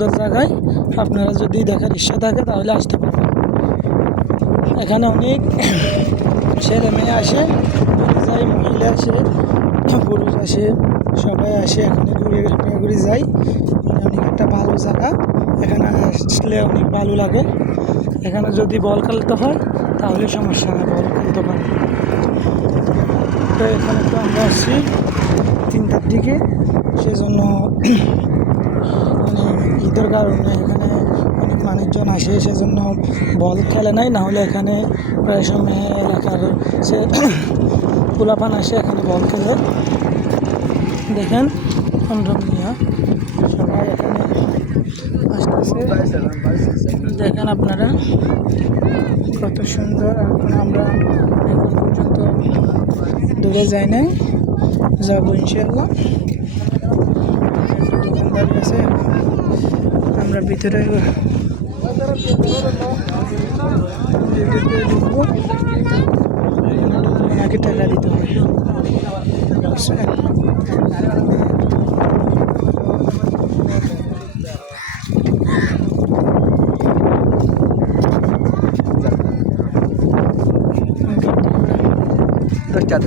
সুন্দর জায়গায়, আপনারা যদি দেখার ইচ্ছা থাকে তাহলে আসতে পারবেন। এখানে অনেক ছেলে মেয়ে আসে, যায়, মহিলা আসে, পুরুষ আসে, সবাই আসে এখানে ঘুরে যায়। অনেক একটা ভালো জায়গা, এখানে আসলে অনেক ভালো লাগে। এখানে যদি বল খেলতে হয় তাহলে সমস্যা নেই, বল খেলতে পারে। তো এখানে তো আমরা আসছি 3টার দিকে, সেজন্য মানে ঈদের কারণে এখানে অনেক মানুষজন আসে, সেজন্য বল খেলে নাই। না হলে এখানে প্রায় সময় এলাকার সে পোলাপান আসে এখানে বল খেলে। দেখেন রমরমিয়া সবাই এখানে আসতেছে, দেখেন আপনারা কত সুন্দর। এখন আমরা এখন পর্যন্ত দূরে যাই নাই, যাবো ইনশাল্লাহ। দোকানদারি আছে, আমরা ভিতরে ঢুকবো। ওনাকে টাকা দিতে হয়। तो क्या